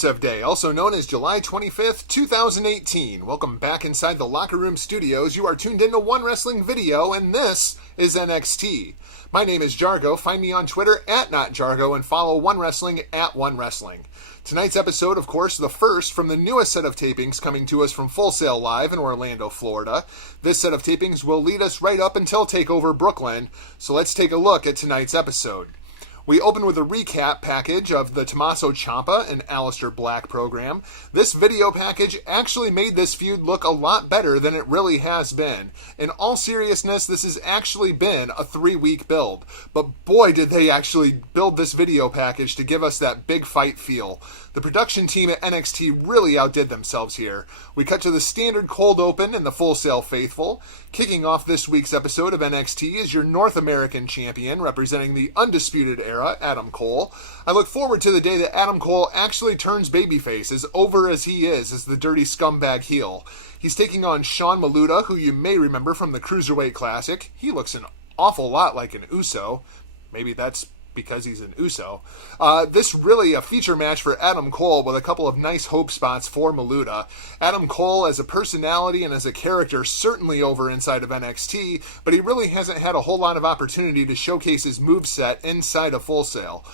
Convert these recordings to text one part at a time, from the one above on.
Rusev Day, also known as July 25th, 2018. Welcome back inside the Locker Room Studios. You are tuned into One Wrestling Video, and this is NXT. My name is Jargo. Find me on Twitter at NotJargo and follow One Wrestling at One Wrestling. Tonight's episode, of course, the first from the newest set of tapings coming to us from Full Sail Live in Orlando, Florida. This set of tapings will lead us right up until TakeOver Brooklyn, so let's take a look at tonight's episode. We open with a recap package of the Tommaso Ciampa and Aleister Black program. This video package actually made this feud look a lot better than it really has been. In all seriousness, this has actually been a 3-week build. But boy, did they actually build this video package to give us that big fight feel. The production team at NXT really outdid themselves here. We cut to the standard cold open and the Full Sail faithful. Kicking off this week's episode of NXT is your North American champion representing the Undisputed Era, Adam Cole. I look forward to the day that Adam Cole actually turns babyface, as over as he is as the dirty scumbag heel. He's taking on Sean Maluta, who you may remember from the Cruiserweight Classic. He looks an awful lot like an Uso. Maybe that's because he's an Uso. This really a feature match for Adam Cole with a couple of nice hope spots for Maluta. Adam Cole as a personality and as a character certainly over inside of NXT, but he really hasn't had a whole lot of opportunity to showcase his moveset inside of Full Sail.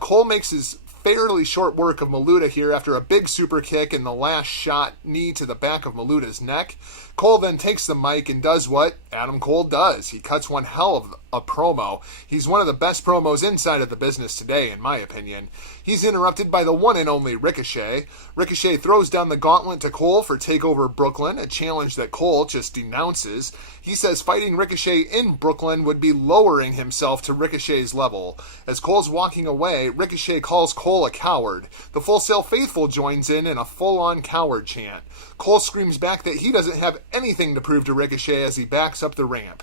Cole makes his fairly short work of Maluta here after a big super kick and the last shot knee to the back of Maluta's neck. Cole then takes the mic and does what Adam Cole does. He cuts one hell of a promo. He's one of the best promos inside of the business today, in my opinion. He's interrupted by the one and only Ricochet. Ricochet throws down the gauntlet to Cole for TakeOver Brooklyn, a challenge that Cole just denounces. He says fighting Ricochet in Brooklyn would be lowering himself to Ricochet's level. As Cole's walking away, Ricochet calls Cole a coward. The Full Sail faithful joins in a full-on coward chant. Cole screams back that he doesn't have anything to prove to Ricochet as he backs up the ramp.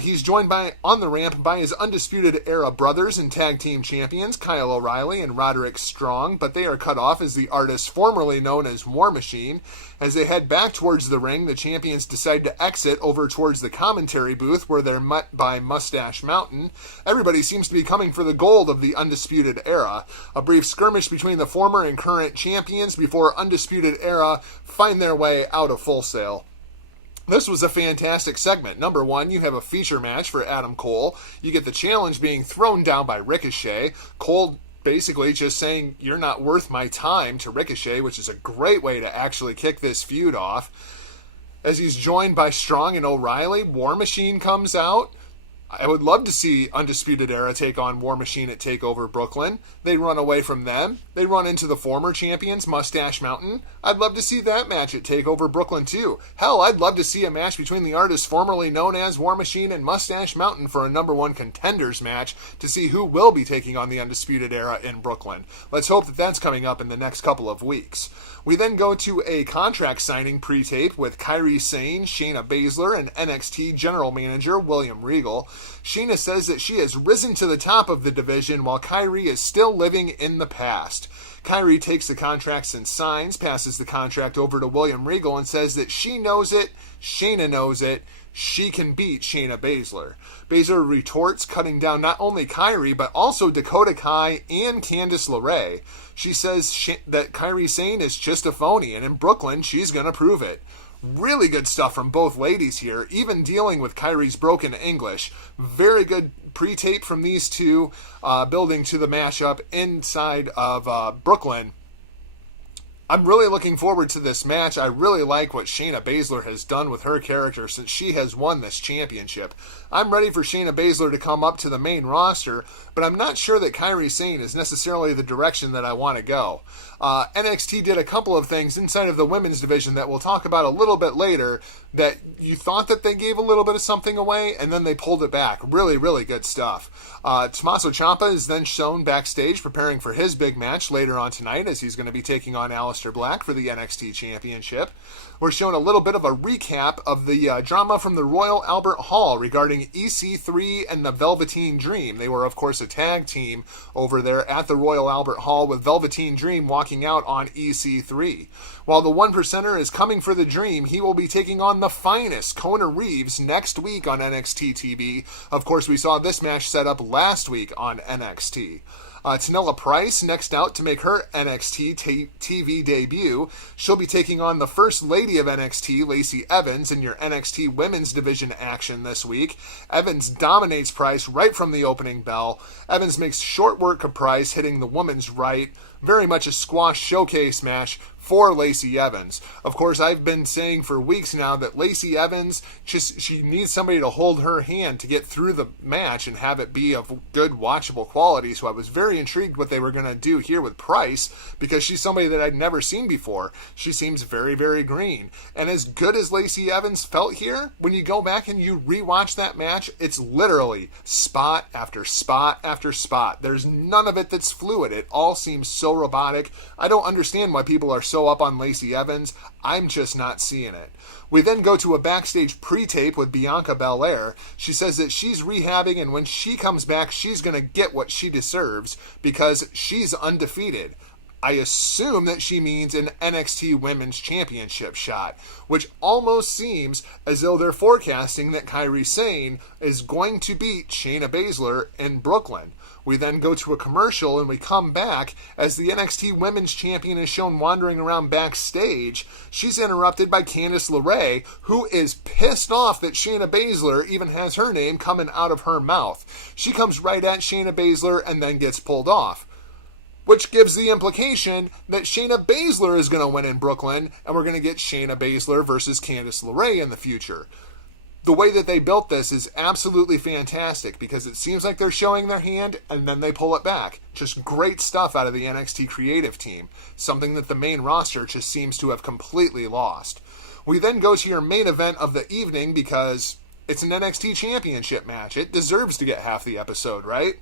He's joined on the ramp by his Undisputed Era brothers and tag team champions, Kyle O'Reilly and Roderick Strong, but they are cut off as the artists formerly known as War Machine. As they head back towards the ring, the champions decide to exit over towards the commentary booth where they're met by Mustache Mountain. Everybody seems to be coming for the gold of the Undisputed Era. A brief skirmish between the former and current champions before Undisputed Era find their way out of Full Sail. This was a fantastic segment. Number one, you have a feature match for Adam Cole. You get the challenge being thrown down by Ricochet. Cole basically just saying, "You're not worth my time" to Ricochet, which is a great way to actually kick this feud off. As he's joined by Strong and O'Reilly, War Machine comes out. I would love to see Undisputed Era take on War Machine at TakeOver Brooklyn. They run away from them. They run into the former champions, Mustache Mountain. I'd love to see that match at TakeOver Brooklyn too. Hell, I'd love to see a match between the artists formerly known as War Machine and Mustache Mountain for a number one contenders match to see who will be taking on the Undisputed Era in Brooklyn. Let's hope that that's coming up in the next couple of weeks. We then go to a contract signing pre-tape with Kairi Sane, Shayna Baszler, and NXT General Manager William Regal. Shayna says that she has risen to the top of the division while Kairi is still living in the past. Kairi takes the contracts and signs, passes the contract over to William Regal and says that she knows it, Shayna knows it, she can beat Shayna Baszler. Baszler retorts, cutting down not only Kairi, but also Dakota Kai and Candice LeRae. She says that Kairi Sane is just a phony, and in Brooklyn, she's going to prove it. Really good stuff from both ladies here, even dealing with Kairi's broken English. Very good pre-tape from these two, building to the mashup inside of Brooklyn. I'm really looking forward to this match. I really like what Shayna Baszler has done with her character since she has won this championship. I'm ready for Shayna Baszler to come up to the main roster, but I'm not sure that Kairi Sane is necessarily the direction that I want to go. NXT did a couple of things inside of the women's division that we'll talk about a little bit later that you thought that they gave a little bit of something away, and then they pulled it back. Really, really good stuff. Tommaso Ciampa is then shown backstage preparing for his big match later on tonight as he's going to be taking on Aleister Black for the NXT Championship. We're shown a little bit of a recap of the drama from the Royal Albert Hall regarding EC3 and the Velveteen Dream. They were, of course, a tag team over there at the Royal Albert Hall with Velveteen Dream walking out on EC3. While the one percenter is coming for the Dream, he will be taking on the finest, Kona Reeves, next week on NXT TV. Of course, we saw this match set up last week on NXT. Tanella Price next out to make her NXT TV debut. She'll be taking on the First Lady of NXT, Lacey Evans, in your NXT Women's Division action this week. Evans dominates Price right from the opening bell. Evans makes short work of Price, hitting the woman's right. Very much a squash showcase match for Lacey Evans. Of course, I've been saying for weeks now that Lacey Evans, she needs somebody to hold her hand to get through the match and have it be of good watchable quality. So I was very intrigued what they were going to do here with Price, because she's somebody that I'd never seen before. She seems very, very green. And as good as Lacey Evans felt here, when you go back and you rewatch that match, it's literally spot after spot after spot. There's none of it that's fluid. It all seems so robotic. I don't understand why people are so up on Lacey Evans. I'm just not seeing it. We then go to a backstage pre-tape with Bianca Belair. She says that she's rehabbing, and when she comes back, she's going to get what she deserves because she's undefeated. I assume that she means an NXT Women's Championship shot, which almost seems as though they're forecasting that Kairi Sane is going to beat Shayna Baszler in Brooklyn. We then go to a commercial and we come back as the NXT Women's Champion is shown wandering around backstage. She's interrupted by Candice LeRae, who is pissed off that Shayna Baszler even has her name coming out of her mouth. She comes right at Shayna Baszler and then gets pulled off, which gives the implication that Shayna Baszler is going to win in Brooklyn, and we're going to get Shayna Baszler versus Candice LeRae in the future. The way that they built this is absolutely fantastic because it seems like they're showing their hand and then they pull it back. Just great stuff out of the NXT creative team, something that the main roster just seems to have completely lost. We then go to your main event of the evening because it's an NXT Championship match. It deserves to get half the episode, right?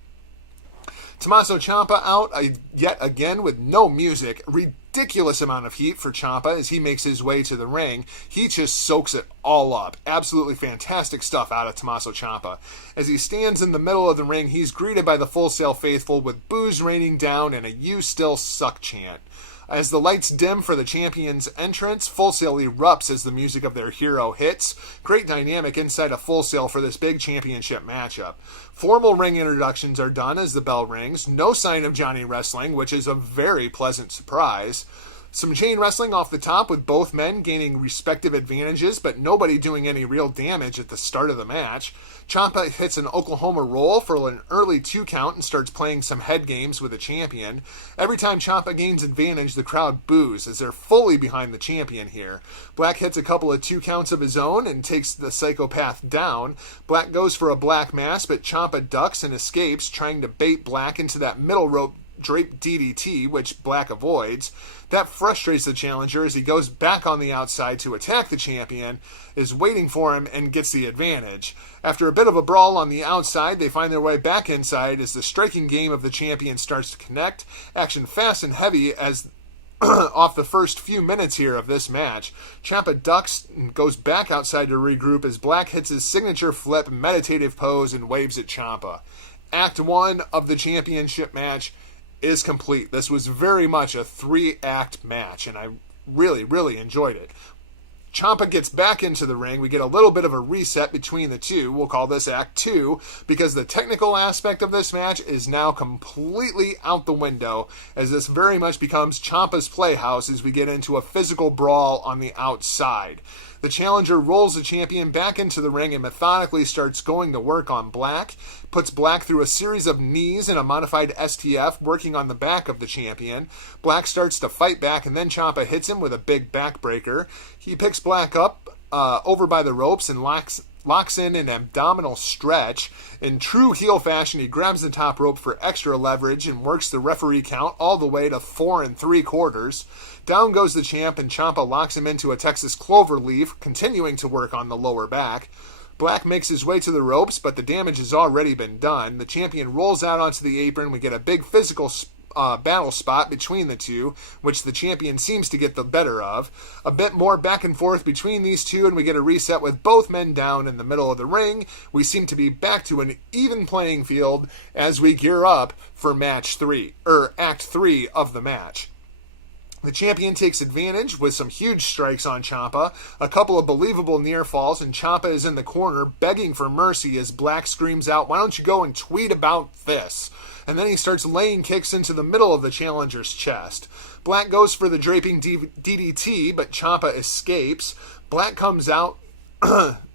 Tommaso Ciampa out yet again with no music. Ridiculous amount of heat for Ciampa as he makes his way to the ring. He just soaks it all up. Absolutely fantastic stuff out of Tommaso Ciampa. As he stands in the middle of the ring, he's greeted by the Full Sail faithful with boos raining down and a "You Still Suck" chant. As the lights dim for the champion's entrance, Full Sail erupts as the music of their hero hits. Great dynamic inside of Full Sail for this big championship matchup. Formal ring introductions are done as the bell rings. No sign of Johnny Wrestling, which is a very pleasant surprise. Some chain wrestling off the top with both men gaining respective advantages, but nobody doing any real damage at the start of the match. Ciampa hits an Oklahoma roll for an early 2 count and starts playing some head games with the champion. Every time Ciampa gains advantage, the crowd boos as they're fully behind the champion here. Black hits a couple of 2 counts of his own and takes the psychopath down. Black goes for a black mass, but Ciampa ducks and escapes, trying to bait Black into that middle rope drape DDT, which Black avoids. That frustrates the challenger as he goes back on the outside to attack the champion, is waiting for him, and gets the advantage. After a bit of a brawl on the outside, they find their way back inside as the striking game of the champion starts to connect. Action fast and heavy as off the first few minutes here of this match. Ciampa ducks and goes back outside to regroup as Black hits his signature flip meditative pose and waves at Ciampa. Act 1 of the championship match is complete. This was very much a 3-act match, and I really, really enjoyed it. Ciampa gets back into the ring. We get a little bit of a reset between the two. We'll call this Act 2 because the technical aspect of this match is now completely out the window as this very much becomes Ciampa's playhouse as we get into a physical brawl on the outside. The challenger rolls the champion back into the ring and methodically starts going to work on Black, puts Black through a series of knees and a modified STF working on the back of the champion. Black starts to fight back and then Ciampa hits him with a big backbreaker. He picks Black up over by the ropes and locks in an abdominal stretch. In true heel fashion, he grabs the top rope for extra leverage and works the referee count all the way to 4 3/4. Down goes the champ, and Ciampa locks him into a Texas cloverleaf, continuing to work on the lower back. Black makes his way to the ropes, but the damage has already been done. The champion rolls out onto the apron. We get a big physical battle spot between the two, which the champion seems to get the better of. A bit more back and forth between these two, and we get a reset with both men down in the middle of the ring. We seem to be back to an even playing field as we gear up for Act 3 of the match. The champion takes advantage with some huge strikes on Ciampa, a couple of believable near falls, and Ciampa is in the corner begging for mercy as Black screams out, "Why don't you go and tweet about this?" and then he starts laying kicks into the middle of the challenger's chest. Black goes for the draping DDT, but Ciampa escapes. Black comes out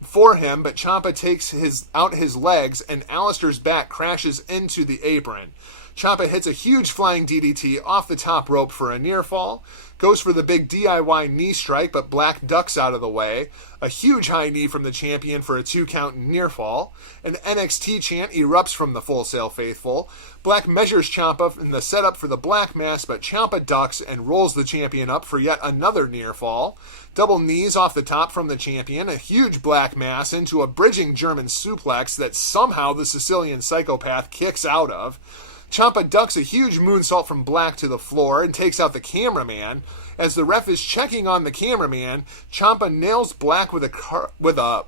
for him, but Ciampa takes out his legs, and Aleister's back crashes into the apron. Ciampa hits a huge flying DDT off the top rope for a near fall, goes for the big DIY knee strike, but Black ducks out of the way. A huge high knee from the champion for a 2 count near fall. An NXT chant erupts from the Full Sail faithful. Black measures Ciampa in the setup for the Black Mass, but Ciampa ducks and rolls the champion up for yet another near fall. Double knees off the top from the champion, a huge Black Mass into a bridging German suplex that somehow the Sicilian psychopath kicks out of. Ciampa ducks a huge moonsault from Black to the floor and takes out the cameraman. As the ref is checking on the cameraman, Ciampa nails Black with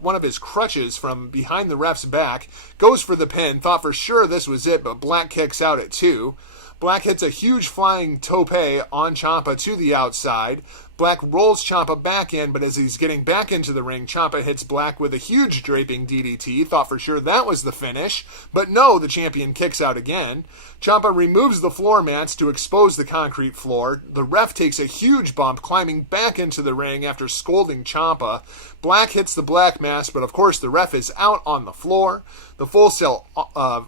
one of his crutches from behind the ref's back, goes for the pin, thought for sure this was it, but Black kicks out at 2. Black hits a huge flying tope on Ciampa to the outside. Black rolls Ciampa back in, but as he's getting back into the ring, Ciampa hits Black with a huge draping DDT. Thought for sure that was the finish, but no, the champion kicks out again. Ciampa removes the floor mats to expose the concrete floor. The ref takes a huge bump, climbing back into the ring after scolding Ciampa. Black hits the Black Mass, but of course the ref is out on the floor. The Full Sail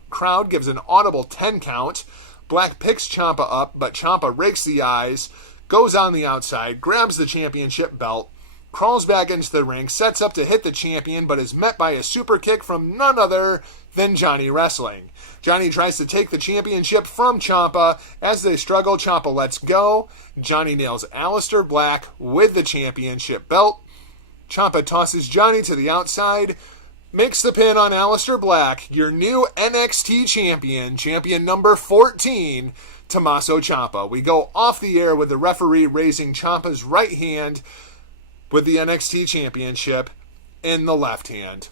crowd gives an audible 10 count. Black picks Ciampa up, but Ciampa rakes the eyes, goes on the outside, grabs the championship belt, crawls back into the ring, sets up to hit the champion, but is met by a super kick from none other than Johnny Wrestling. Johnny tries to take the championship from Ciampa. As they struggle, Ciampa lets go. Johnny nails Aleister Black with the championship belt. Ciampa tosses Johnny to the outside, makes the pin on Aleister Black, your new NXT champion, champion number 14, Tommaso Ciampa. We go off the air with the referee raising Ciampa's right hand with the NXT championship in the left hand.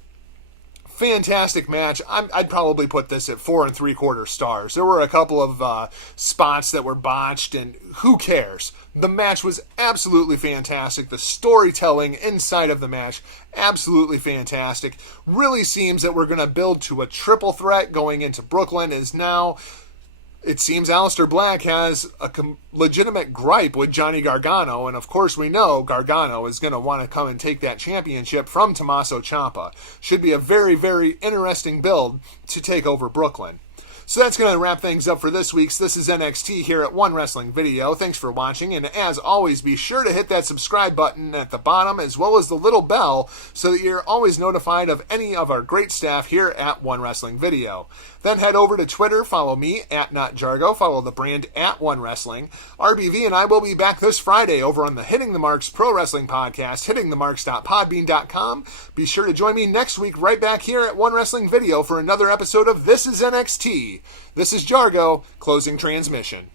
Fantastic match. I'd probably put this at 4 3/4 stars. There were a couple of spots that were botched, and who cares? The match was absolutely fantastic. The storytelling inside of the match, absolutely fantastic. Really seems that we're going to build to a triple threat going into Brooklyn, as now it seems Aleister Black has a legitimate gripe with Johnny Gargano, and of course we know Gargano is going to want to come and take that championship from Tommaso Ciampa. Should be a very, very interesting build to take over Brooklyn. So that's going to wrap things up for this week's This is NXT here at One Wrestling Video. Thanks for watching, and as always, be sure to hit that subscribe button at the bottom as well as the little bell so that you're always notified of any of our great staff here at One Wrestling Video. Then head over to Twitter, follow me at NotJargo, follow the brand at One Wrestling. RBV and I will be back this Friday over on the Hitting the Marks Pro Wrestling Podcast, hittingthemarks.podbean.com. Be sure to join me next week right back here at One Wrestling Video for another episode of This is NXT. This is Jargo, closing transmission.